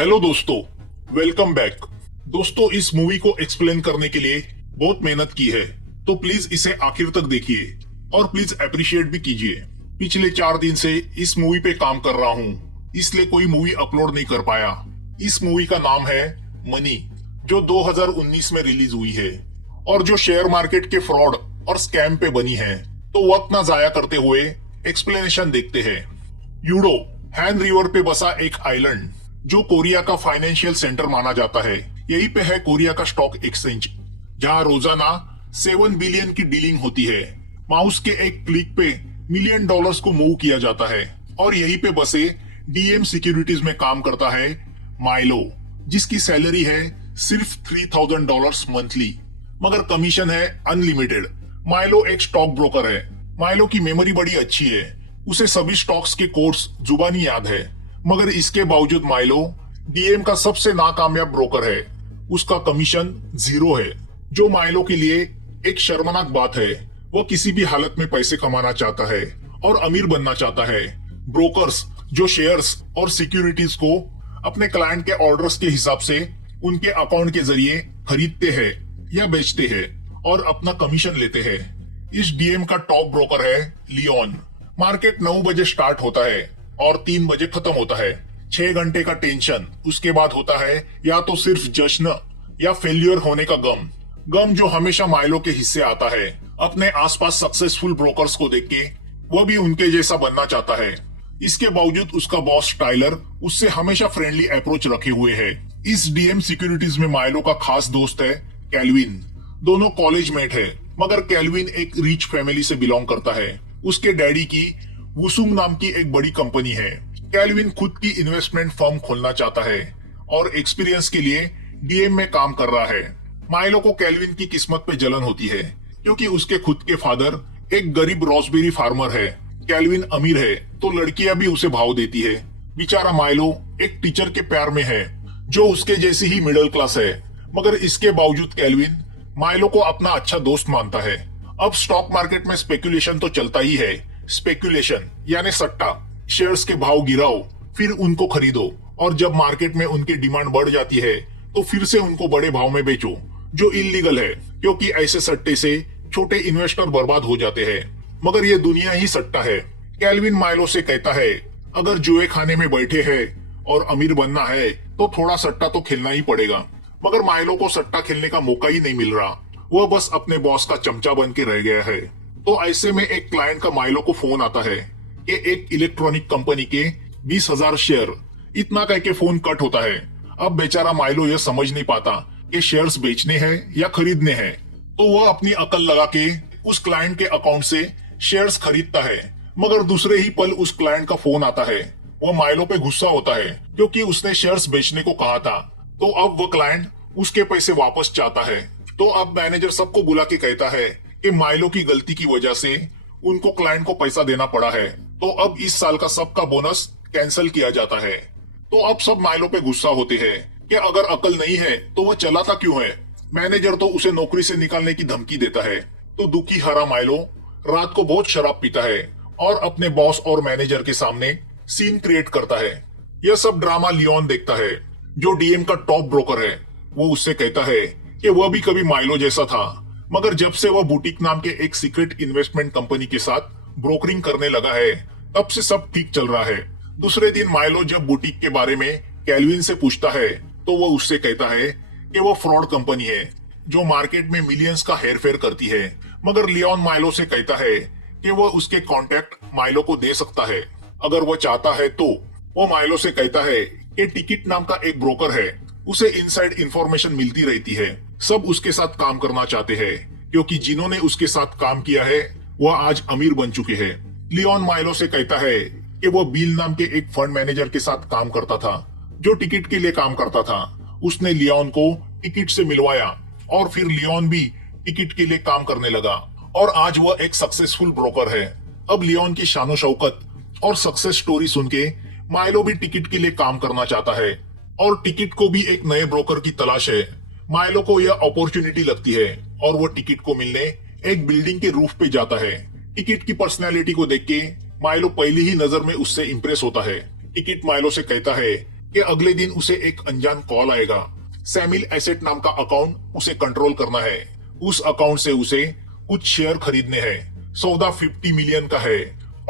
Hello दोस्तों, welcome back. दोस्तों, इस मूवी को एक्सप्लेन करने के लिए बहुत मेहनत की है, तो प्लीज इसे आखिर तक देखिए और प्लीज अप्रिशिएट भी कीजिए। पिछले 4 दिन से इस मूवी पे काम कर रहा हूँ, इसलिए कोई मूवी अपलोड नहीं कर पाया। इस मूवी का नाम है मनी, जो 2019 में रिलीज हुई है और जो शेयर मार्केट के फ्रॉड और स्कैम पे बनी है। तो वक्त ना जाया करते हुए एक्सप्लेनेशन देखते हैं। यूडो हैन रिवर पे बसा एक आइलैंड जो कोरिया का फाइनेंशियल सेंटर माना जाता है। यही पे है कोरिया का स्टॉक एक्सचेंज, जहां रोजाना 7 बिलियन की डीलिंग होती है। माउस के एक क्लिक पे मिलियन डॉलर्स को मूव किया जाता है। और यही पे बसे डीएम सिक्योरिटीज में काम करता है माइलो, जिसकी सैलरी है सिर्फ $3000 मंथली, मगर कमीशन है अनलिमिटेड। माइलो एक स्टॉक ब्रोकर है। माइलो की मेमोरी बड़ी अच्छी है, उसे सभी स्टॉक्स के कोड्स जुबानी याद है। मगर इसके बावजूद माइलो डीएम का सबसे नाकामयाब ब्रोकर है। उसका कमीशन 0 है, जो माइलो के लिए एक शर्मनाक बात है। वो किसी भी हालत में पैसे कमाना चाहता है और अमीर बनना चाहता है। ब्रोकर्स जो शेयर्स और सिक्योरिटीज को अपने क्लाइंट के ऑर्डर्स के हिसाब से उनके अकाउंट के जरिए खरीदते हैं या बेचते हैं और अपना कमीशन लेते हैं। इस डीएम का टॉप ब्रोकर है लियोन। मार्केट 9 बजे स्टार्ट होता है और 3 बजे खत्म होता है। 6 घंटे का टेंशन, उसके बाद होता है या तो सिर्फ जश्न या फेल्यूर होने का गम जो हमेशा माइलो के हिस्से आता है। अपने आसपास सक्सेसफुल ब्रोकर्स को देख के वो भी उनके जैसा बनना चाहता है। इसके बावजूद उसका बॉस टाइलर उससे हमेशा फ्रेंडली अप्रोच रखे हुए है। इस डीएम सिक्योरिटीज में माइलो का खास दोस्त है कैल्विन। दोनों कॉलेज मेट है, मगर कैल्विन एक रिच फैमिली से बिलोंग करता है। उसके डैडी की वुसुंग नाम की एक बड़ी कंपनी है। कैल्विन खुद की इन्वेस्टमेंट फर्म खोलना चाहता है और एक्सपीरियंस के लिए डीएम में काम कर रहा है। माइलो को कैल्विन की किस्मत पे जलन होती है, क्योंकि उसके खुद के फादर एक गरीब रॉसबेरी फार्मर है। कैल्विन अमीर है तो लड़कियां भी उसे भाव देती है। बेचारा माइलो एक टीचर के प्यार में है, जो उसके जैसी ही मिडिल क्लास है। मगर इसके बावजूद कैल्विन माइलो को अपना अच्छा दोस्त मानता है। अब स्टॉक मार्केट में स्पेकुलेशन तो चलता ही है। स्पेकुलेशन यानी सट्टा। शेयर्स के भाव गिराओ, फिर उनको खरीदो, और जब मार्केट में उनकी डिमांड बढ़ जाती है तो फिर से उनको बड़े भाव में बेचो, जो इलीगल है, क्योंकि ऐसे सट्टे से छोटे इन्वेस्टर बर्बाद हो जाते हैं। मगर ये दुनिया ही सट्टा है। कैल्विन माइलो से कहता है, अगर जुए खाने में बैठे हैं और अमीर बनना है तो थोड़ा सट्टा तो खेलना ही पड़ेगा। मगर माइलो को सट्टा खेलने का मौका ही नहीं मिल रहा। वह बस अपने बॉस का चमचा बन के रह गया है। तो ऐसे में एक क्लाइंट का माइलो को फोन आता है कि एक इलेक्ट्रॉनिक कंपनी के 20,000 शेयर। इतना कह के फोन कट होता है। अब बेचारा माइलो यह समझ नहीं पाता कि शेयर्स बेचने हैं या खरीदने हैं। तो वह अपनी अकल लगा के उस क्लाइंट के अकाउंट से शेयर्स खरीदता है। मगर दूसरे ही पल उस क्लाइंट का फोन आता है। वह माइलो पे गुस्सा होता है, क्योंकि उसने शेयर्स बेचने को कहा था। तो अब वह क्लाइंट उसके पैसे वापस चाहता है। तो अब मैनेजर सबको बुला के कहता है कि माइलो की गलती की वजह से उनको क्लाइंट को पैसा देना पड़ा है, तो अब इस साल का सबका बोनस कैंसिल किया जाता है। तो अब सब माइलो पे गुस्सा होते हैं कि अगर अकल नहीं है तो वो चलाता क्यों है। मैनेजर तो उसे नौकरी से निकालने की धमकी देता है। तो दुखी हरा माइलो रात को बहुत शराब पीता है और अपने बॉस और मैनेजर के सामने सीन क्रिएट करता है। यह सब ड्रामा लियोन देखता है, जो डीएम का टॉप ब्रोकर है। वो उससे कहता है कि वह भी कभी माइलो जैसा था, मगर जब से वह बुटीक नाम के एक सीक्रेट इन्वेस्टमेंट कंपनी के साथ ब्रोकरिंग करने लगा है, तब से सब ठीक चल रहा है। दूसरे दिन माइलो जब बुटीक के बारे में कैल्विन से पूछता है, तो वह उससे कहता है कि वह फ्रॉड कंपनी है, जो मार्केट में मिलियंस का हेरफेर करती है। मगर लियोन माइलो से कहता है कि वह उसके कॉन्टेक्ट माइलो को दे सकता है, अगर वह चाहता है तो। वो माइलो से कहता है कि टिकट नाम का एक ब्रोकर है, उसे इनसाइड इंफॉर्मेशन मिलती रहती है। सब उसके साथ काम करना चाहते हैं, क्योंकि जिन्होंने उसके साथ काम किया है वह आज अमीर बन चुके हैं। लियोन माइलो से कहता है कि वह बिल नाम के एक फंड मैनेजर के साथ काम करता था, जो टिकट के लिए काम करता था। उसने लियोन को टिकट से मिलवाया और फिर लियोन भी टिकट के लिए काम करने लगा और आज वह एक सक्सेसफुल ब्रोकर है। अब लियोन की शानो शौकत और सक्सेस स्टोरी सुन के माइलो भी टिकट के लिए काम करना चाहता है और टिकट को भी एक नए ब्रोकर की तलाश है। माइलो को यह अपॉर्चुनिटी लगती है और वो टिकट को मिलने एक बिल्डिंग के रूफ पे जाता है। टिकट की पर्सनैलिटी को देख के माइलो पहली ही नजर में उससे इम्प्रेस होता है। टिकट माइलो से कहता है कि अगले दिन उसे एक अनजान कॉल आएगा। सैमिल एसेट नाम का अकाउंट उसे कंट्रोल करना है। उस अकाउंट से उसे कुछ शेयर खरीदने हैं। सौदा 50 मिलियन का है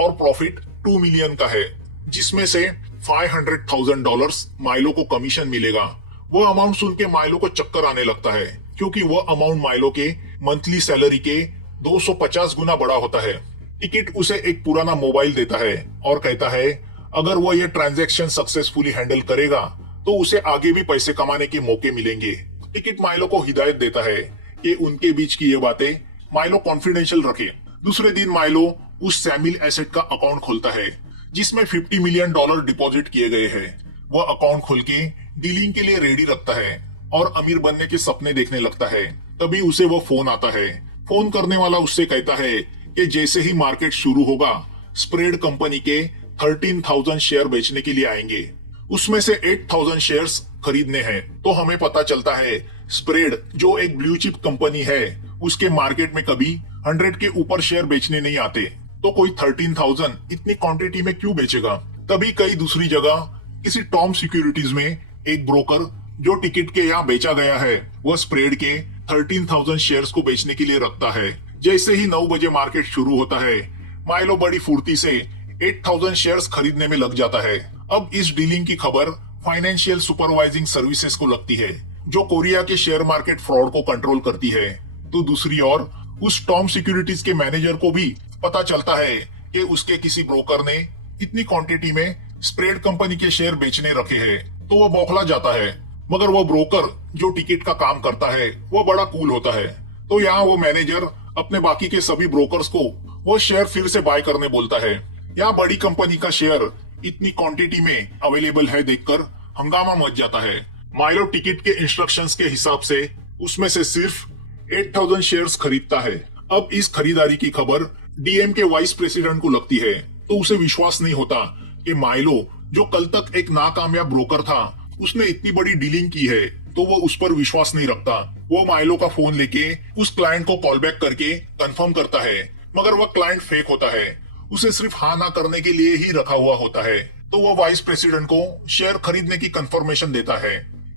और प्रॉफिट 2 मिलियन का है, जिसमें से $500,000 माइलो को कमीशन मिलेगा। वो अमाउंट सुन के माइलो को चक्कर आने लगता है, क्योंकि वो अमाउंट माइलो के मंथली सैलरी के 250 गुना बड़ा होता है। टिकट उसे एक पुराना मोबाइल देता है और कहता है अगर वो ये ट्रांजैक्शन सक्सेसफुली हैंडल करेगा तो उसे आगे भी पैसे कमाने के मौके मिलेंगे। टिकट माइलो को हिदायत देता है कि उनके बीच की ये बातें माइलो कॉन्फिडेंशियल रखे। दूसरे दिन माइलो उस सैमिल एसेट का अकाउंट खोलता है जिसमें $50 मिलियन डिपॉजिट किए गए हैं। वह अकाउंट खोल के डीलिंग के लिए रेडी रखता है और अमीर बनने के सपने देखने लगता है। तभी उसे वो फोन आता है। फोन करने वाला उससे कहता है कि जैसे ही मार्केट शुरू होगा स्प्रेड कंपनी के 13,000 शेयर बेचने के लिए आएंगे। उसमें से 8,000 शेयर्स खरीदने हैं। तो हमें पता चलता है स्प्रेड जो एक ब्लू चिप कंपनी है उसके मार्केट में कभी 100 के ऊपर शेयर बेचने नहीं आते, तो कोई 13,000 इतनी क्वांटिटी में क्यों बेचेगा। तभी कई दूसरी जगह किसी टॉम सिक्योरिटीज में एक ब्रोकर जो टिकट के यहाँ बेचा गया है वह स्प्रेड के 13,000 शेयर्स को बेचने के लिए रखता है। जैसे ही 9 बजे मार्केट शुरू होता है माइलो बड़ी फुर्ती से 8,000 शेयर्स खरीदने में लग जाता है। अब इस डीलिंग की खबर फाइनेंशियल सुपरवाइजिंग सर्विसेज को लगती है जो कोरिया के शेयर मार्केट फ्रॉड को कंट्रोल करती है। तो दूसरी ओर उस टॉम सिक्योरिटीज के मैनेजर को भी पता चलता है कि उसके किसी ब्रोकर ने इतनी क्वांटिटी में स्प्रेड कंपनी के शेयर बेचने रखे हैं। तो वह बौखला जाता है, मगर वो ब्रोकर जो टिकट का काम करता है वो बड़ा कूल होता है। तो यहाँ वो मैनेजर अपने बाकी के सभी ब्रोकर्स को वो शेयर फिर से बाय करने बोलता है। यहाँ बड़ी कंपनी का शेयर इतनी क्वांटिटी में अवेलेबल है देखकर हंगामा मच जाता है। माइलो टिकट के इंस्ट्रक्शंस के हिसाब से उसमें से सिर्फ 8,000 शेयर्स खरीदता है। अब इस खरीदारी की खबर डीएम के वाइस प्रेसिडेंट को लगती है तो उसे विश्वास नहीं होता कि माइलो जो कल तक एक नाकामयाब ब्रोकर था उसने इतनी बड़ी डीलिंग की है, तो वो उस पर विश्वास नहीं रखता। वो माइलो का फोन लेके उस क्लाइंट को कॉल बैक करके कंफर्म करता है, मगर वह क्लाइंट फेक होता है। उसे सिर्फ हाँ ना करने के लिए ही रखा हुआ होता है। तो वो वाइस प्रेसिडेंट को शेयर खरीदने की कंफर्मेशन देता है।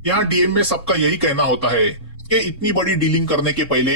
यहाँ डीएम में सबका यही कहना होता है कि इतनी बड़ी डीलिंग करने के पहले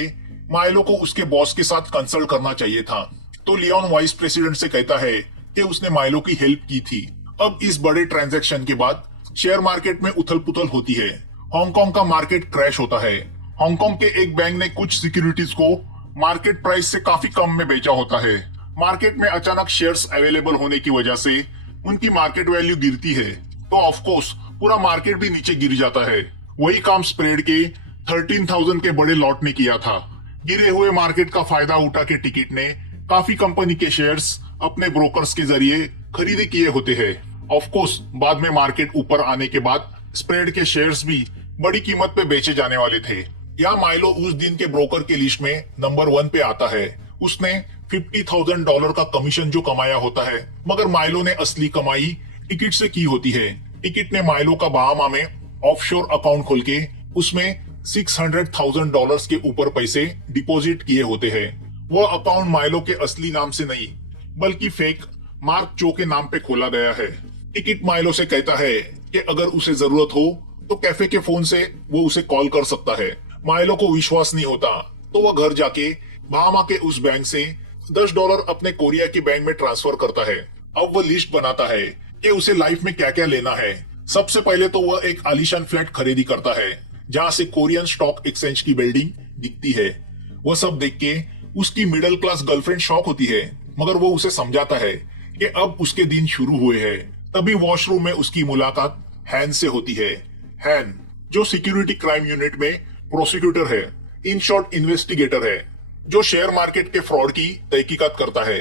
माइलो को उसके बॉस के साथ कंसल्ट करना चाहिए था। तो लियोन वाइस प्रेसिडेंट से कहता है कि उसने माइलो की हेल्प की थी। अब इस बड़े ट्रांजैक्शन के बाद शेयर मार्केट में उथल पुथल होती है। हांगकांग का मार्केट क्रैश होता है। हांगकांग के एक बैंक ने कुछ सिक्योरिटीज को मार्केट प्राइस से काफी कम में बेचा होता है। मार्केट में अचानक शेयर्स अवेलेबल होने की वजह से उनकी मार्केट वैल्यू गिरती है, तो ऑफ कोर्स पूरा मार्केट भी नीचे गिर जाता है। वही काम स्प्रेड के 13,000 के बड़े लॉट ने किया था। गिरे हुए मार्केट का फायदा उठा के टिकट ने काफी कंपनी के शेयर्स अपने ब्रोकर्स के जरिए खरीदे किए होते हैं। ऑफ कोर्स बाद में मार्केट ऊपर आने के बाद स्प्रेड के शेयर्स भी बड़ी कीमत पे बेचे जाने वाले थे। यहाँ माइलो उस दिन के ब्रोकर के लिस्ट में नंबर 1 पे आता है। उसने $50,000 का कमीशन जो कमाया होता है, मगर माइलो ने असली कमाई टिकट से की होती है। टिकट ने माइलो का बहामा में ऑफशोर अकाउंट खोल के उसमें $600,000 के ऊपर पैसे डिपॉजिट किए होते हैं। वह अकाउंट माइलो के असली नाम से नहीं बल्कि फेक मार्क चो के नाम पे खोला गया है। टिकट माइलो से कहता है कि अगर उसे जरूरत हो तो कैफे के फोन से वो उसे कॉल कर सकता है। माइलो को विश्वास नहीं होता, तो वह घर जाके बहामा के उस बैंक से $10 अपने कोरिया के बैंक में ट्रांसफर करता है। अब वह लिस्ट बनाता है कि उसे लाइफ में क्या क्या लेना है। सबसे पहले तो वह एक आलीशान फ्लैट खरीदी करता है जहाँ से कोरियन स्टॉक एक्सचेंज की बिल्डिंग दिखती है। वह सब देख के उसकी मिडिल क्लास गर्लफ्रेंड शॉक होती है, मगर वो उसे समझाता है कि अब उसके दिन शुरू हुए हैं। तभी वॉशरूम में उसकी मुलाकात हैन से होती है। हैन जो सिक्योरिटी क्राइम यूनिट में प्रोसिक्यूटर है, इन शॉर्ट इन्वेस्टिगेटर है, जो शेयर मार्केट के फ्रॉड की तहकीकात करता है।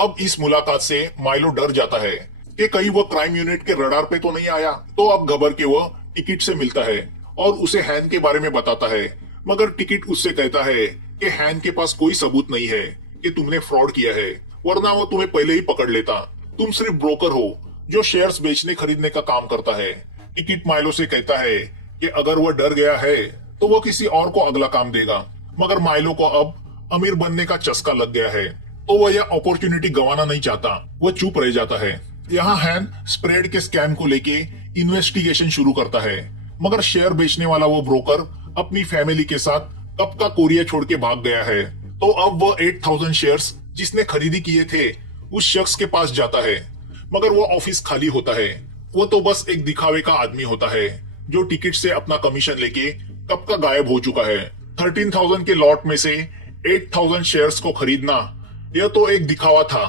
अब इस मुलाकात से माइलो डर जाता है कि कहीं वो क्राइम यूनिट के रडार पे तो नहीं आया। तो अब घबर के वो टिकट से मिलता है और उसे हैन के बारे में बताता है, मगर टिकट उससे कहता है कि हैन के पास कोई सबूत नहीं है कि तुमने फ्रॉड किया है, वरना वो तुम्हें पहले ही पकड़ लेता। तुम सिर्फ ब्रोकर हो जो शेयर्स बेचने खरीदने का काम करता है। टिकट माइलो से कहता है कि अगर वह डर गया है तो वो किसी और को अगला काम देगा, मगर माइलो को अब अमीर बनने का चस्का लग गया है, तो वह यह अपॉर्चुनिटी गंवाना नहीं चाहता। वह चुप रह जाता है। यहाँ हैन स्प्रेड के स्कैम को लेके इन्वेस्टिगेशन शुरू करता है, मगर शेयर बेचने वाला वो ब्रोकर अपनी फैमिली के साथ कब का कोरिया छोड़ के भाग गया है। तो अब वो 8000 शेयर्स जिसने खरीदी किए थे उस शख्स के पास जाता है, मगर वो ऑफिस खाली होता है। वो तो बस एक दिखावे का आदमी होता है जो टिकट से अपना कमीशन लेके कब का गायब हो चुका है। 13,000 के लॉट में से 8,000 शेयर्स को खरीदना यह तो एक दिखावा था,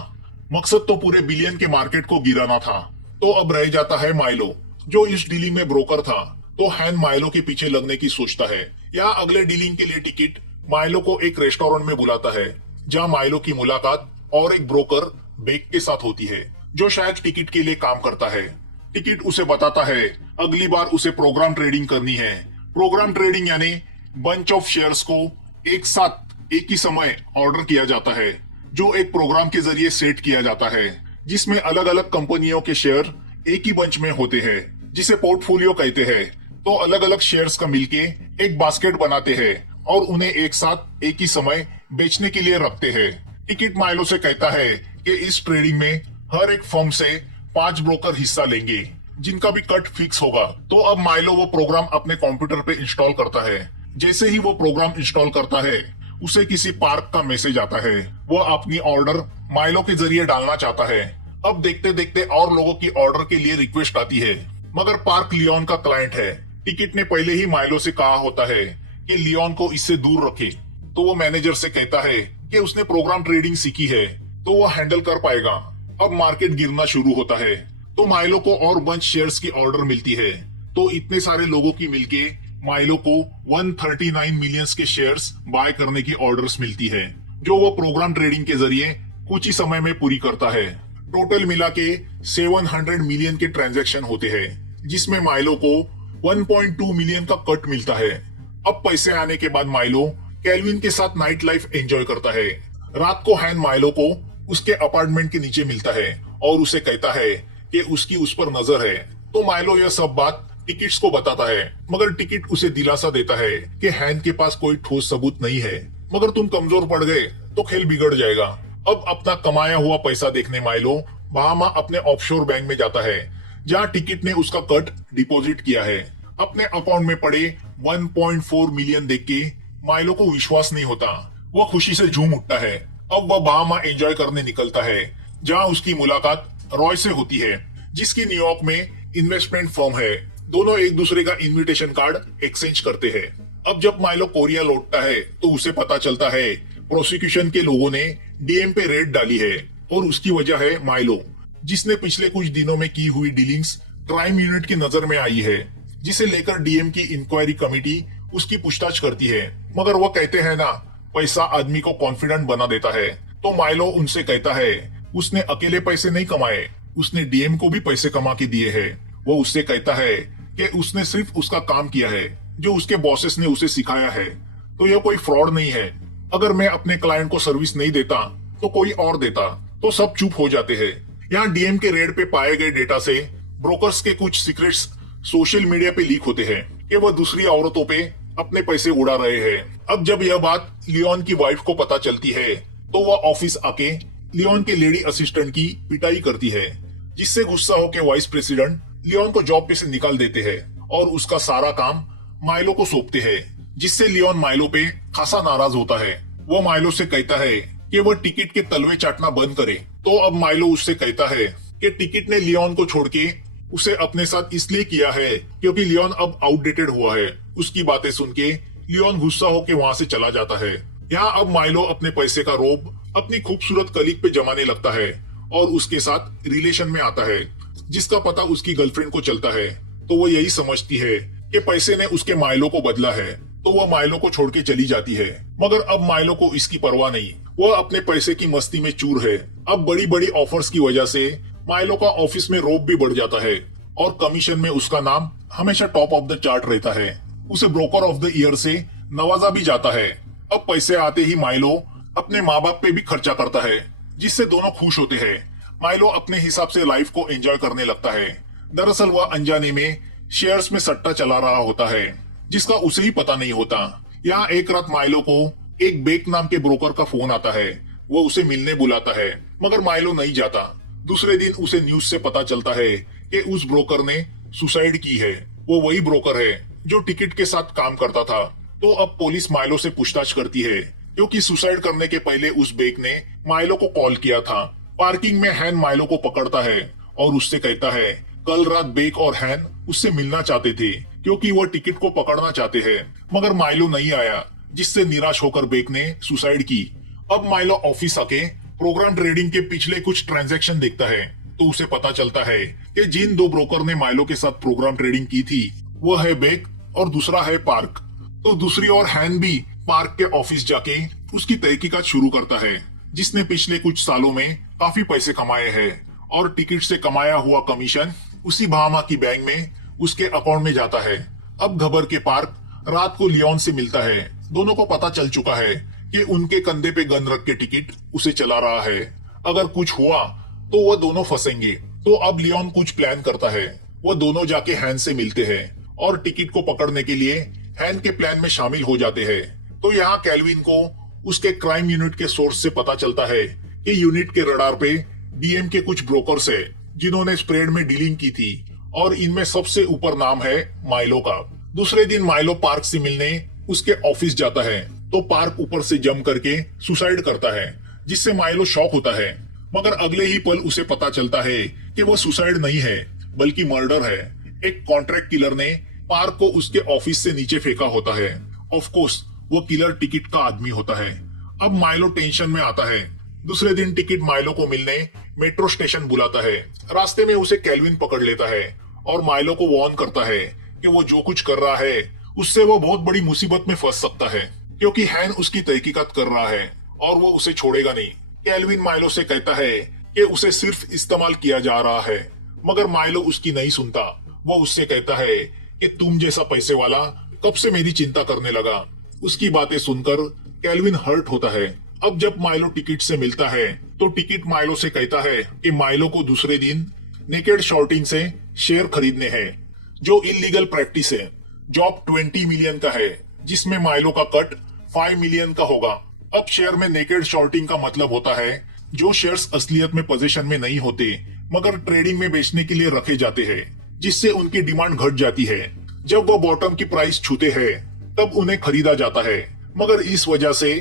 मकसद तो पूरे बिलियन के मार्केट को गिराना था। तो अब रह जाता है माइलो जो इस डीलिंग में ब्रोकर था। तो हैन माइलो के पीछे लगने की सोचता है। यहाँ अगले डीलिंग के लिए टिकट माइलो को एक रेस्टोरेंट में बुलाता है, जहाँ माइलो की मुलाकात और एक ब्रोकर बेक के साथ होती है जो शायद टिकट के लिए काम करता है। टिकट उसे बताता है अगली बार उसे प्रोग्राम ट्रेडिंग करनी है। प्रोग्राम ट्रेडिंग यानी बंच ऑफ शेयर्स को एक साथ एक ही समय ऑर्डर किया जाता है, जो एक प्रोग्राम के जरिए सेट किया जाता है, जिसमें अलग अलग कंपनियों के शेयर एक ही बंच में होते हैं, जिसे पोर्टफोलियो कहते हैं। तो अलग अलग शेयर्स का मिलके एक बास्केट बनाते हैं और उन्हें एक साथ एक ही समय बेचने के लिए रखते हैं। टिकट माइलो से कहता है कि इस ट्रेडिंग में हर एक फर्म से 5 ब्रोकर हिस्सा लेंगे, जिनका भी कट फिक्स होगा। तो अब माइलो वो प्रोग्राम अपने कंप्यूटर पे इंस्टॉल करता है। जैसे ही वो प्रोग्राम इंस्टॉल करता है उसे किसी पार्क का मैसेज आता है। वो अपनी ऑर्डर माइलो के जरिए डालना चाहता है। अब देखते देखते और लोगों की ऑर्डर के लिए रिक्वेस्ट आती है, मगर पार्क लियोन का क्लाइंट है। टिकट ने पहले ही माइलो से कहा होता है कि लियोन को इससे दूर रखे। तो वो मैनेजर से कहता है कि उसने प्रोग्राम ट्रेडिंग सीखी है तो वो हैंडल कर पाएगा। अब मार्केट गिरना शुरू होता है तो माइलो को और बंच शेयर्स की ऑर्डर मिलती है। तो इतने सारे लोगों की मिलके माइलो को 139 मिलियंस के शेयर्स बाय करने की ऑर्डर्स मिलती है, जो वो प्रोग्राम ट्रेडिंग के जरिए कुछ ही समय में पूरी करता है। टोटल मिला के 700 मिलियन के ट्रांजैक्शन होते हैं, जिसमें माइलो को 1.2 मिलियन का कट मिलता है। अब पैसे आने के बाद माइलो कैल्विन के साथ नाइट लाइफ एंजॉय करता है। रात को हैन माइलो को उसके अपार्टमेंट के नीचे मिलता है और उसे कहता है कि उसकी उस पर नजर है। तो माइलो यह सब बात टिकट्स को बताता है, मगर टिकट उसे दिलासा देता है कि हैन के पास कोई ठोस सबूत नहीं है, मगर तुम कमजोर पड़ गए तो खेल बिगड़ जाएगा। अब अपना कमाया हुआ पैसा देखने माइलो बहामा अपने ऑफशोर बैंक में जाता है, जहाँ टिकट ने उसका कट डिपॉजिट किया है। अपने अकाउंट में पड़े 1.4 मिलियन देख के माइलो को विश्वास नहीं होता। वो खुशी से झूम उठता है। अब वह बहामा एंजॉय करने निकलता है, जहाँ उसकी मुलाकात रॉय से होती है, जिसकी न्यूयॉर्क में इन्वेस्टमेंट फर्म है। दोनों एक दूसरे का इनविटेशन कार्ड एक्सचेंज करते हैं। अब जब माइलो कोरिया लौटता है तो उसे पता चलता है प्रोसिक्यूशन के लोगों ने डीएम पे रेड डाली है, और उसकी वजह है माइलो, जिसने पिछले कुछ दिनों में की हुई डीलिंग्स क्राइम यूनिट की नजर में आई है, जिसे लेकर डीएम की इंक्वायरी कमेटी उसकी पूछताछ करती है। मगर वो कहते हैं ना, पैसा आदमी को कॉन्फिडेंट बना देता है। तो माइलो उनसे कहता है उसने अकेले पैसे नहीं कमाए, उसने डीएम को भी पैसे कमा के दिए हैं। वो उससे कहता है कि उसने सिर्फ उसका काम किया है जो उसके बॉसेस ने उसे सिखाया है। तो यह कोई फ्रॉड नहीं है। अगर मैं अपने क्लाइंट को सर्विस नहीं देता तो कोई और देता। तो सब चुप हो जाते हैं। यहाँ डीएम के रेड पे पाए गए डेटा से ब्रोकर्स के कुछ सीक्रेट्स सोशल मीडिया पे लीक होते हैं कि वह दूसरी औरतों पे अपने पैसे उड़ा रहे हैं। अब जब यह बात लियोन की वाइफ को पता चलती है तो वह ऑफिस आके लियोन के लेडी असिस्टेंट की पिटाई करती है, जिससे गुस्सा होकर वाइस प्रेसिडेंट लियोन को जॉब पे से निकाल देते हैं और उसका सारा काम माइलो को सौंपते हैं, जिससे लियोन माइलो पे खासा नाराज होता है। वो माइलो से कहता है कि वह टिकट के तलवे चाटना बंद करे। तो अब माइलो उससे कहता है कि टिकट ने लियोन को छोड़ के उसे अपने साथ इसलिए किया है क्योंकि लियोन अब आउटडेटेड हुआ है। उसकी बातें सुन के लियोन गुस्सा होकर वहाँ से चला जाता है। यहाँ अब माइलो अपने पैसे का रोब अपनी खूबसूरत कलीग पे जमाने लगता है और उसके साथ रिलेशन में आता है, जिसका पता उसकी गर्लफ्रेंड को चलता है। तो वो यही समझती है कि पैसे ने उसके माइलो को बदला है, तो वह माइलो को छोड़ के चली जाती है। मगर अब माइलो को इसकी परवाह नहीं, वह अपने पैसे की मस्ती में चूर है। अब बड़ी बड़ी ऑफर्स की वजह से माइलो का ऑफिस में रोब भी बढ़ जाता है और कमीशन में उसका नाम हमेशा टॉप ऑफ द चार्ट रहता है। उसे ब्रोकर ऑफ द ईयर से नवाजा भी जाता है। अब पैसे आते ही माइलो अपने माँ बाप पे भी खर्चा करता है, जिससे दोनों खुश होते हैं। माइलो अपने हिसाब से लाइफ को एंजॉय करने लगता है। दरअसल वह अनजाने में शेयर्स में सट्टा चला रहा होता है, जिसका उसे ही पता नहीं होता। यहाँ एक रात माइलो को एक बेक नाम के ब्रोकर का फोन आता है। वो उसे मिलने बुलाता है, मगर माइलो नहीं जाता। दूसरे दिन उसे न्यूज से पता चलता है कि उस ब्रोकर ने सुसाइड की है। वो वही ब्रोकर है जो टिकट के साथ काम करता था। तो अब पुलिस माइलो से पूछताछ करती है, क्योंकि सुसाइड करने के पहले उस बेक ने माइलो को कॉल किया था। पार्किंग में हैन माइलो को पकड़ता है और उससे कहता है कल रात बेक और हैन उससे मिलना चाहते थे, क्योंकि वो टिकट को पकड़ना चाहते हैं, मगर माइलो नहीं आया, जिससे निराश होकर बेक ने सुसाइड की। अब माइलो ऑफिस आके प्रोग्राम ट्रेडिंग के पिछले कुछ ट्रांजैक्शन देखता है, तो उसे पता चलता है कि जिन दो ब्रोकर ने माइलो के साथ प्रोग्राम ट्रेडिंग की थी वो है बेक और दूसरा है पार्क। तो दूसरी ओर हैन भी पार्क के ऑफिस जाके उसकी तहकीकात शुरू करता है, जिसने पिछले कुछ सालों में काफी पैसे कमाए हैं और टिकट से कमाया हुआ कमीशन उसी बहामा की बैंक में उसके अकाउंट में जाता है। अब घबर के पार्क रात को लियोन से मिलता है। दोनों को पता चल चुका है कि उनके कंधे पे गन रख के टिकट उसे चला रहा है। अगर कुछ हुआ तो वह दोनों फंसेंगे। तो अब लियोन कुछ प्लान करता है। वह दोनों जाके हैन से मिलते हैं और टिकट को पकड़ने के लिए हैन के प्लान में शामिल हो जाते हैं। तो यहाँ कैल्विन को उसके क्राइम यूनिट के सोर्स से पता चलता है कि यूनिट के रडार पे डीएम के कुछ ब्रोकर्स है जिन्होंने स्प्रेड में डीलिंग की थी, और इनमें सबसे ऊपर नाम है माइलो का। दूसरे दिन माइलो पार्क से मिलने उसके ऑफिस जाता है, तो पार्क ऊपर से जंप करके सुसाइड करता है, जिससे माइलो शॉक होता है। मगर अगले ही पल उसे पता चलता है कि वह सुसाइड नहीं है बल्कि मर्डर है। एक कॉन्ट्रैक्ट किलर ने पार्क को उसके ऑफिस से नीचे फेंका होता है। ऑफ कोर्स वो किलर टिकट का आदमी होता है। अब माइलो टेंशन में आता है। दूसरे दिन टिकट माइलो को मिलने मेट्रो स्टेशन बुलाता है। रास्ते में उसे कैल्विन पकड़ लेता है और माइलो को वार्न करता है कि वो जो कुछ कर रहा है उससे वो बहुत बड़ी मुसीबत में फंस सकता है, क्योंकि हैन उसकी तहकीकात कर रहा है और वो उसे छोड़ेगा नहीं। कैल्विन माइलो से कहता है कि उसे सिर्फ इस्तेमाल किया जा रहा है, मगर माइलो उसकी नहीं सुनता। वो उससे कहता है कि तुम जैसा पैसे वाला कब से मेरी चिंता करने लगा। उसकी बातें सुनकर कैल्विन हर्ट होता है। अब जब माइलो टिकट से मिलता है तो टिकट माइलो से कहता है कि माइलो को दूसरे दिन नेकेड शॉर्टिंग से शेयर खरीदने हैं, जो इलीगल प्रैक्टिस है। जॉब 20 मिलियन का है, जिसमें माइलो का कट 5 मिलियन का होगा। अब शेयर में नेकेड शॉर्टिंग का मतलब होता है जो शेयर्स असलियत में पोजीशन में नहीं होते मगर ट्रेडिंग में बेचने के लिए रखे जाते हैं, जिससे उनकी डिमांड घट जाती है। जब वो बॉटम की प्राइस छूते हैं तब उन्हें खरीदा जाता है, मगर इस वजह से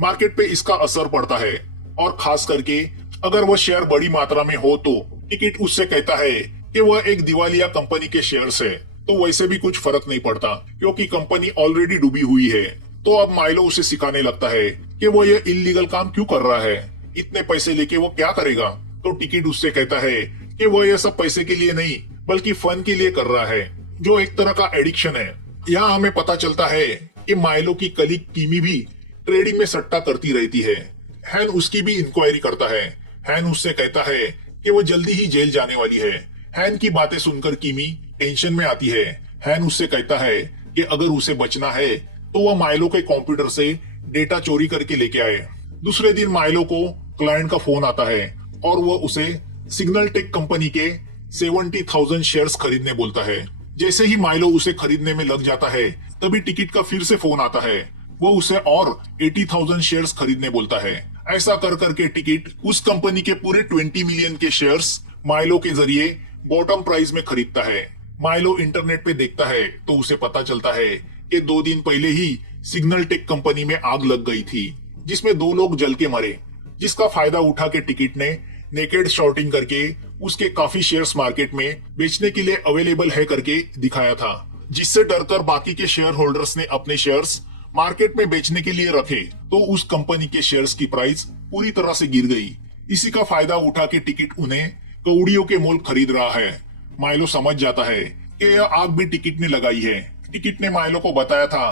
मार्केट पे इसका असर पड़ता है। और खास करके अगर वह शेयर बड़ी मात्रा में हो तो टिकट उससे कहता है कि वह एक दिवालिया कंपनी के शेयर्स है, तो वैसे भी कुछ फर्क नहीं पड़ता क्योंकि कंपनी ऑलरेडी डूबी हुई है। तो अब माइलो उसे सिखाने लगता है कि वो ये इलीगल काम क्यों कर रहा है, इतने पैसे लेके वो क्या करेगा। तो टिकट उससे कहता है कि वो ये सब पैसे के लिए नहीं बल्कि फन के लिए कर रहा है, जो एक तरह का एडिक्शन है। यहाँ हमें पता चलता है कि माइलो की कलीग कीमी भी ट्रेडिंग में सट्टा करती रहती है। हैन उसकी भी इंक्वायरी करता है। हैन उससे कहता है कि वो जल्दी ही जेल जाने वाली है। हैन की बातें सुनकर कीमी टेंशन में आती है। हैन उससे कहता है कि अगर उसे बचना है तो वह माइलो के कंप्यूटर से डेटा चोरी करके लेके आए। दूसरे दिन माइलो को क्लाइंट का फोन आता है और वह उसे सिग्नल टेक कंपनी के 70,000 शेयर्स खरीदने बोलता है। जैसे ही माइलो उसे खरीदने में लग जाता है तभी टिकट का फिर से फोन आता है। वो उसे और 80,000 शेयर्स खरीदने बोलता है। ऐसा कर करके टिकट उस कंपनी के पूरे 20 मिलियन के शेयर्स माइलो के जरिए बॉटम प्राइस में खरीदता है। माइलो इंटरनेट पे देखता है तो उसे पता चलता है कि 2 दिन पहले ही सिग्नल टेक कंपनी में आग लग गई थी, जिसमें 2 लोग जल के मरे, जिसका फायदा उठा के टिकट ने नेकेड शॉर्टिंग करके उसके काफी शेयर्स मार्केट में बेचने के लिए अवेलेबल है करके दिखाया था, जिससे डरकर बाकी के शेयर होल्डर्स ने अपने शेयर्स मार्केट में बेचने के लिए रखे। तो उस कंपनी के शेयर्स की प्राइस पूरी तरह से गिर गई। इसी का फायदा उठा के टिकट उन्हें कौड़ियों के मोल खरीद रहा है। माइलो समझ जाता है कि यह आग भी टिकट ने लगाई है। टिकट ने माइलो को बताया था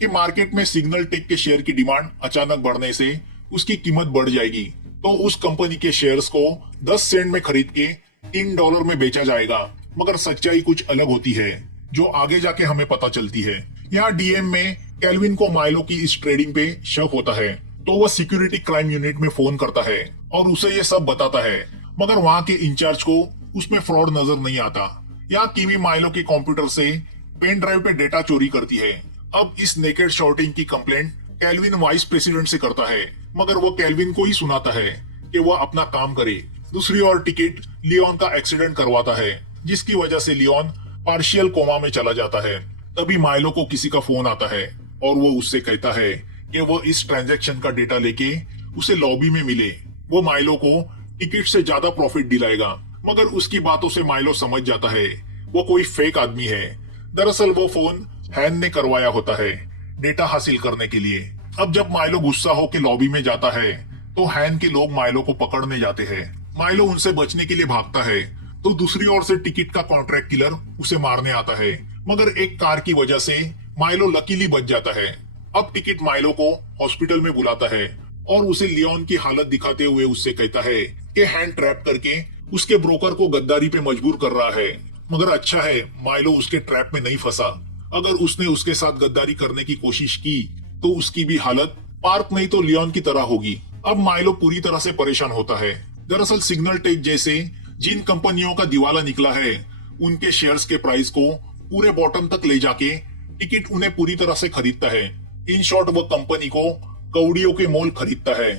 कि मार्केट में सिग्नल टेक के शेयर की डिमांड अचानक बढ़ने से उसकी कीमत बढ़ जाएगी, तो उस कंपनी के शेयर्स को 10 सेंट में खरीद के $3 में बेचा जाएगा। मगर सच्चाई कुछ अलग होती है, जो आगे जाके हमें पता चलती है। यहाँ डीएम में कैल्विन को माइलो की इस ट्रेडिंग पे शक होता है, तो वह सिक्योरिटी क्राइम यूनिट में फोन करता है और उसे ये सब बताता है, मगर वहाँ के इंचार्ज को उसमें फ्रॉड नजर नहीं आता। यहाँ कीमी माइलो के कंप्यूटर से पेन ड्राइव पे डेटा चोरी करती है। अब इस नेकेड शॉर्टिंग की कंप्लेंट कैल्विन वाइस प्रेसिडेंट से करता है, मगर वो कैल्विन को ही सुनाता है कि वह अपना काम करे दूसरी ओर टिकट लियोन का एक्सीडेंट करवाता है, जिसकी वजह से लियोन पार्शियल कोमा में चला जाता है। तभी माइलो को किसी का फोन आता है और वो उससे कहता है कि वो इस ट्रांजैक्शन का डेटा लेके उसे लॉबी में मिले। वो माइलो को टिकट से ज्यादा प्रॉफिट दिलाएगा, मगर उसकी बातों से माइलो समझ जाता है वो कोई फेक आदमी है। दरअसल वो फोन हैन ने करवाया होता है डेटा हासिल करने के लिए। अब जब माइलो गुस्सा होकर लॉबी में जाता है तो हैन के लोग माइलो को पकड़ने जाते हैं। माइलो उनसे बचने के लिए भागता है तो दूसरी ओर से टिकट का कॉन्ट्रैक्ट किलर उसे मारने आता है, मगर एक कार की वजह से माइलो लकीली बच जाता है। अब टिकट माइलो को हॉस्पिटल में बुलाता है और उसे लियोन की हालत दिखाते हुए उससे कहता है कि हैन ट्रैप करके उसके ब्रोकर को गद्दारी पे मजबूर कर रहा है, मगर अच्छा है माइलो उसके ट्रैप में नहीं फंसा। अगर उसने उसके साथ गद्दारी करने की कोशिश की तो उसकी भी हालत पार्क नहीं तो लियोन की तरह होगी। अब माइलो पूरी तरह से परेशान होता है। दरअसल सिग्नल टेक जैसे जिन कंपनियों का दिवाला निकला है उनके शेयर्स के प्राइस को पूरे बॉटम तक ले जाके टिकट उन्हें पूरी तरह से खरीदता है। इन शॉर्ट वह कंपनी को कौड़ियों के मोल खरीदता है।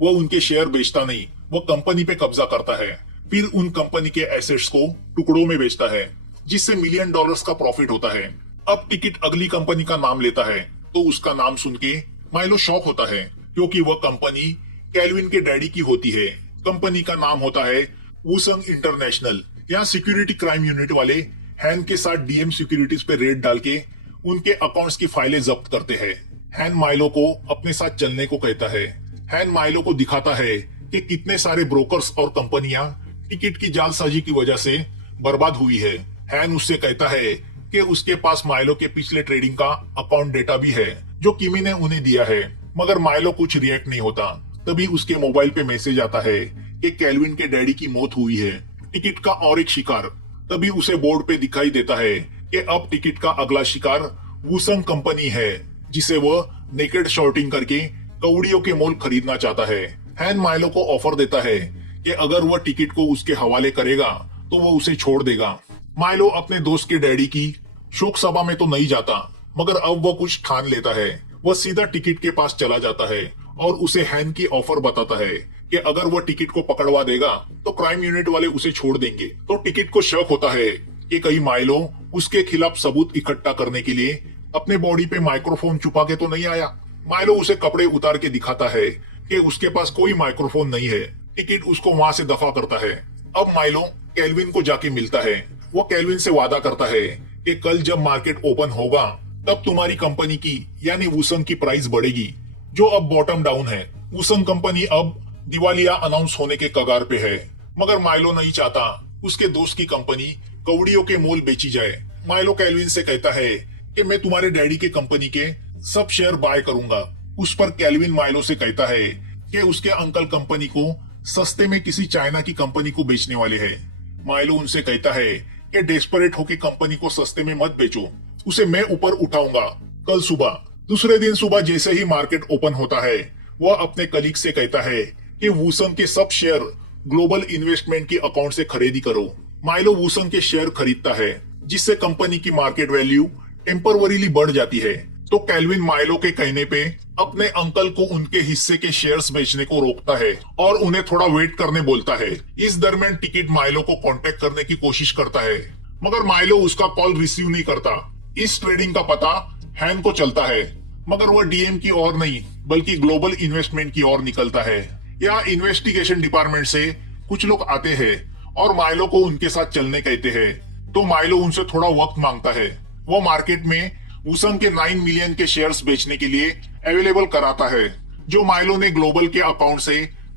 वह उनके शेयर बेचता नहीं, वह कंपनी पे कब्जा करता है, फिर उन कंपनी के एसेट्स को टुकड़ों में बेचता है, जिससे $1 मिलियन का प्रॉफिट होता है। अब टिकट अगली कंपनी का नाम लेता है तो उसका नाम सुन के माइलो शॉक होता है, क्योंकि वह कंपनी कैल्विन के डैडी की होती है। कंपनी का नाम होता है वुसंग इंटरनेशनल। यहाँ सिक्योरिटी क्राइम यूनिट वाले हैन के साथ डीएम सिक्योरिटीज पे रेड डाल के उनके अकाउंट्स की फाइलें जब्त करते हैं। हैन माइलो को अपने साथ चलने को कहता है। हैन माइलो को दिखाता है कि कितने सारे ब्रोकर्स और कंपनियां टिकट की जालसाजी की वजह से बर्बाद हुई है। हैन उससे कहता है कि उसके पास माइलो के पिछले ट्रेडिंग का अकाउंट डेटा भी है जो किमी ने उन्हें दिया है, मगर माइलो कुछ रिएक्ट नहीं होता। तभी उसके मोबाइल पे मैसेज आता है कि कैल्विन के डैडी की मौत हुई है। टिकट का और एक शिकार तभी उसे बोर्ड पे दिखाई देता है कि अब टिकट का अगला शिकार वुसंग कंपनी है, जिसे वह नेकेड शॉर्टिंग करके कौड़ियों के मोल खरीदना चाहता है। हैन माइलो को ऑफर देता है कि अगर वह टिकट को उसके हवाले करेगा तो वह उसे छोड़ देगा। माइलो अपने दोस्त के डैडी की शोक सभा में तो नहीं जाता, मगर अब वह कुछ ठान लेता है। वह सीधा टिकट के पास चला जाता है और उसे हैन की ऑफर बताता है कि अगर वह टिकट को पकड़वा देगा तो क्राइम यूनिट वाले उसे छोड़ देंगे। तो टिकट को शक होता है कि कहीं माइलो उसके खिलाफ सबूत इकट्ठा करने के लिए अपने बॉडी पे माइक्रोफोन छुपा के तो नहीं आया। माइलो उसे कपड़े उतार के दिखाता है कि उसके पास कोई माइक्रोफोन नहीं है। टिकट उसको वहां से दफा करता है। अब माइलो कैल्विन को जाके मिलता है। वो कैल्विन से वादा करता है कि कल जब मार्केट ओपन होगा तब तुम्हारी कंपनी की यानी वुसंग की प्राइस बढ़ेगी, जो अब बॉटम डाउन है। वुसंग कंपनी अब दिवालिया अनाउंस होने के कगार पे है, मगर माइलो नहीं चाहता उसके दोस्त की कंपनी कौड़ियों के मोल बेची जाए। माइलो कैल्विन से कहता है कि मैं तुम्हारे डैडी के कंपनी के सब शेयर बाय करूंगा। उस पर कैल्विन माइलो से कहता है कि उसके अंकल कंपनी को सस्ते में किसी चाइना की कंपनी को बेचने वाले हैं। माइलो उनसे कहता है कि डेस्परेट होके कंपनी को सस्ते में मत बेचो, उसे मैं ऊपर उठाऊंगा कल सुबह। दूसरे दिन सुबह जैसे ही मार्केट ओपन होता है वह अपने कलीग से कहता है कि वुसंग के सब शेयर ग्लोबल इन्वेस्टमेंट की अकाउंट से खरीदी करो। माइलो वुसंग के शेयर खरीदता है, जिससे कंपनी की मार्केट वैल्यू टेम्परवरीली बढ़ जाती है। तो कैल्विन माइलो के कहने पे अपने अंकल को उनके हिस्से के शेयर्स बेचने को रोकता है और उन्हें थोड़ा वेट करने बोलता है। इस दरमियान टिकट माइलो को कांटेक्ट करने की कोशिश करता है, मगर माइलो उसका कॉल रिसीव नहीं करता। इस ट्रेडिंग का पता हैन को चलता है, मगर वह डीएम की ओर नहीं बल्कि ग्लोबल इन्वेस्टमेंट की ओर निकलता है। यहाँ इन्वेस्टिगेशन डिपार्टमेंट से कुछ लोग आते हैं और माइलो को उनके साथ चलने कहते हैं। तो माइलो उनसे थोड़ा वक्त मांगता है। वो मार्केट में वुसंग के 9 मिलियन के शेयर्स बेचने के लिए अवेलेबल कराता है, जो माइलो ने ग्लोबल के अकाउंट से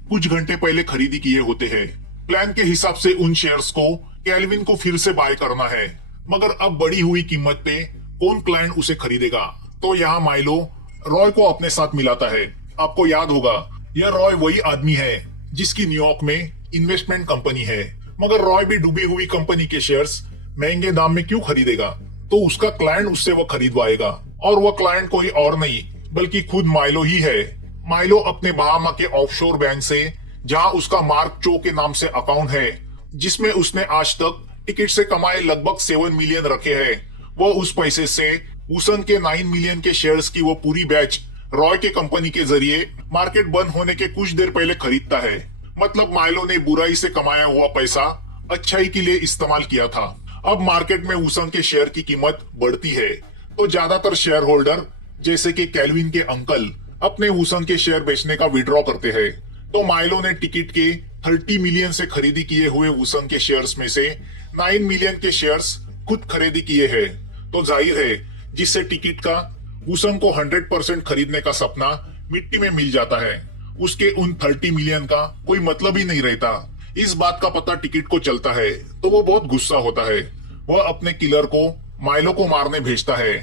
कुछ घंटे पहले खरीदी किए होते हैं। प्लान के हिसाब से उन शेयर्स को कैल्विन को फिर से बाय करना है, मगर अब बढ़ी हुई कीमत पे कौन क्लाइंट उसे खरीदेगा। तो यहाँ माइलो रॉय को अपने साथ मिलाता है। आपको याद होगा यह रॉय वही आदमी है जिसकी न्यूयॉर्क में इन्वेस्टमेंट कंपनी है, मगर रॉय भी डूबी हुई कंपनी के शेयर्स महंगे दाम में क्यों खरीदेगा। तो उसका क्लाइंट उससे वह खरीदवाएगा, और वह क्लाइंट कोई और नहीं बल्कि खुद माइलो ही है। माइलो अपने बहामा के ऑफशोर बैंक से, जहां उसका मार्क चो के नाम से अकाउंट है, जिसमें उसने आज तक टिकट से कमाए लगभग 7 मिलियन रखे हैं, वो उस पैसे से वुसंग के 9 मिलियन के शेयर्स की वो पूरी बैच रॉय के कंपनी के जरिए मार्केट बंद होने के कुछ देर पहले खरीदता है। मतलब माइलो ने बुराई से कमाया हुआ पैसा अच्छाई के लिए इस्तेमाल किया था। अब मार्केट में वुसन के शेयर की कीमत बढ़ती है तो ज्यादातर शेयर होल्डर जैसे कि कैल्विन के अंकल अपने वुसन के शेयर बेचने का विड्रॉ करते हैं। तो माइलो ने टिकट के 30 मिलियन से खरीदी किए हुए वुसन के शेयर्स में से 9 मिलियन के शेयर्स खुद खरीदी किए हैं। तो जाहिर है जिससे टिकट का वुसन को 100% खरीदने का सपना मिट्टी में मिल जाता है। उसके उन 30 मिलियन का कोई मतलब ही नहीं रहता। इस बात का पता टिकट को चलता है तो वो बहुत गुस्सा होता है। वह अपने किलर को माइलो को मारने भेजता है,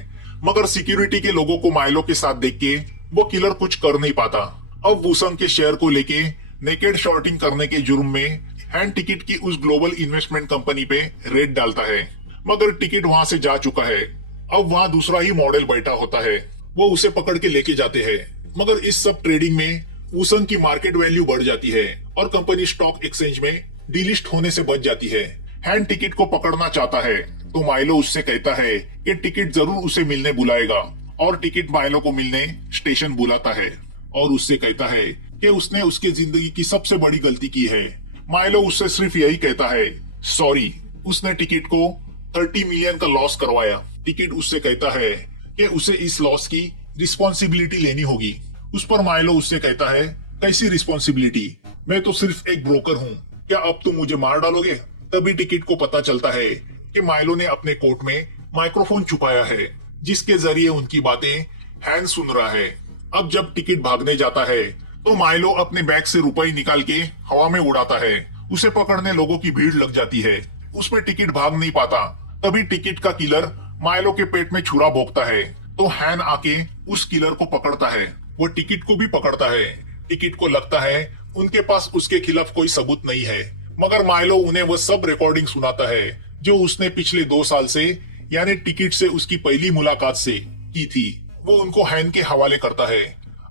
मगर सिक्योरिटी के लोगों को माइलो के साथ देख के वो किलर कुछ कर नहीं पाता। अब वुसन के शेयर को लेके नेकेड शॉर्टिंग करने के जुर्म में हैंड टिकट की उस ग्लोबल इन्वेस्टमेंट कंपनी पे रेड डालता है, मगर टिकट वहां से जा चुका है। अब वहां दूसरा ही मॉडल बैठा होता है, वो उसे पकड़ के लेके जाते हैं। मगर इस सब ट्रेडिंग में वुसन की मार्केट वैल्यू बढ़ जाती है और कंपनी स्टॉक एक्सचेंज में डिलिस्ट होने से बच जाती है। हैंड टिकट को पकड़ना चाहता है तो माइलो उससे कहता है कि टिकट जरूर उसे मिलने बुलाएगा, और टिकट माइलो को मिलने स्टेशन बुलाता है और उससे कहता है कि उसने उसके जिंदगी की सबसे बड़ी गलती की है। माइलो उससे सिर्फ यही कहता है सॉरी। उसने टिकट को 30 मिलियन का लॉस करवाया। टिकट उससे कहता है कि उसे इस लॉस की रिस्पॉन्सिबिलिटी लेनी होगी। उस पर माइलो उससे कहता है कैसी रिस्पॉन्सिबिलिटी, मैं तो सिर्फ एक ब्रोकर हूँ, क्या अब तुम मुझे मार डालोगे? तभी टिकट को पता चलता है कि माइलो ने अपने कोट में माइक्रोफोन छुपाया है जिसके जरिए उनकी बातें हैंड सुन रहा है। अब जब टिकट भागने जाता है तो माइलो अपने बैग से रुपए निकाल के हवा में उड़ाता है। उसे पकड़ने लोगों की भीड़ लग जाती है। उसमें टिकट भाग नहीं पाता। तभी टिकट का किलर माइलो के पेट में छुरा भोंकता है तो हैन आके उस किलर को पकड़ता है। वो टिकट को भी पकड़ता है। टिकट को लगता है उनके पास उसके खिलाफ कोई सबूत नहीं है, मगर माइलो उन्हें वो सब रिकॉर्डिंग सुनाता है जो उसने पिछले 2 साल से यानी टिकट से उसकी पहली मुलाकात से की थी। वो उनको हैन के हवाले करता है।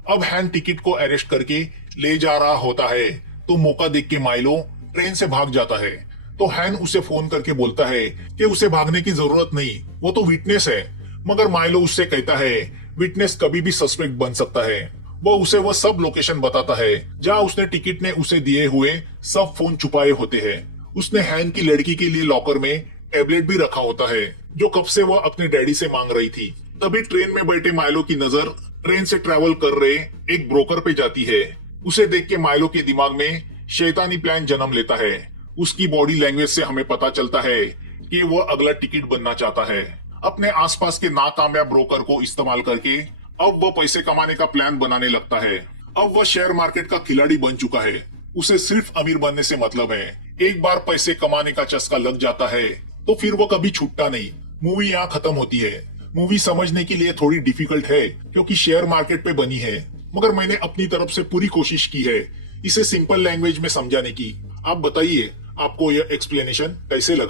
अब हैन टिकट को अरेस्ट करके ले जा रहा होता है तो मौका देख के माइलो ट्रेन से भाग जाता है। तो हैन उसे फोन करके बोलता है कि उसे भागने की जरूरत नहीं, वो तो विटनेस है। मगर माइलो उससे कहता है विटनेस कभी भी सस्पेक्ट बन सकता है। वो उसे वो सब लोकेशन बताता है जहाँ उसने टिकट ने उसे दिए हुए सब फोन छुपाए होते हैं। उसने हैन की लड़की के लिए लॉकर में टैबलेट भी रखा होता है जो कब से वो अपने डैडी से मांग रही थी। तभी ट्रेन में बैठे माइलो की नजर ट्रेन से ट्रैवल कर रहे एक ब्रोकर पे जाती है। उसे देख के माइलो के दिमाग में शैतानी प्लान जन्म लेता है। उसकी बॉडी लैंग्वेज से हमें पता चलता है कि वो अगला टिकट बनना चाहता है। अपने आसपास के नाकामयाब ब्रोकर को इस्तेमाल करके अब वो पैसे कमाने का प्लान बनाने लगता है। अब वो शेयर मार्केट का खिलाड़ी बन चुका है। उसे सिर्फ अमीर बनने से मतलब है। एक बार पैसे कमाने का चस्का लग जाता है तो फिर वो कभी छूटता नहीं। मूवी यहाँ खत्म होती है। मूवी समझने के लिए थोड़ी डिफिकल्ट है क्योंकि शेयर मार्केट पे बनी है, मगर मैंने अपनी तरफ से पूरी कोशिश की है इसे सिंपल लैंग्वेज में समझाने की। आप बताइए आपको यह एक्सप्लेनेशन कैसे लगा?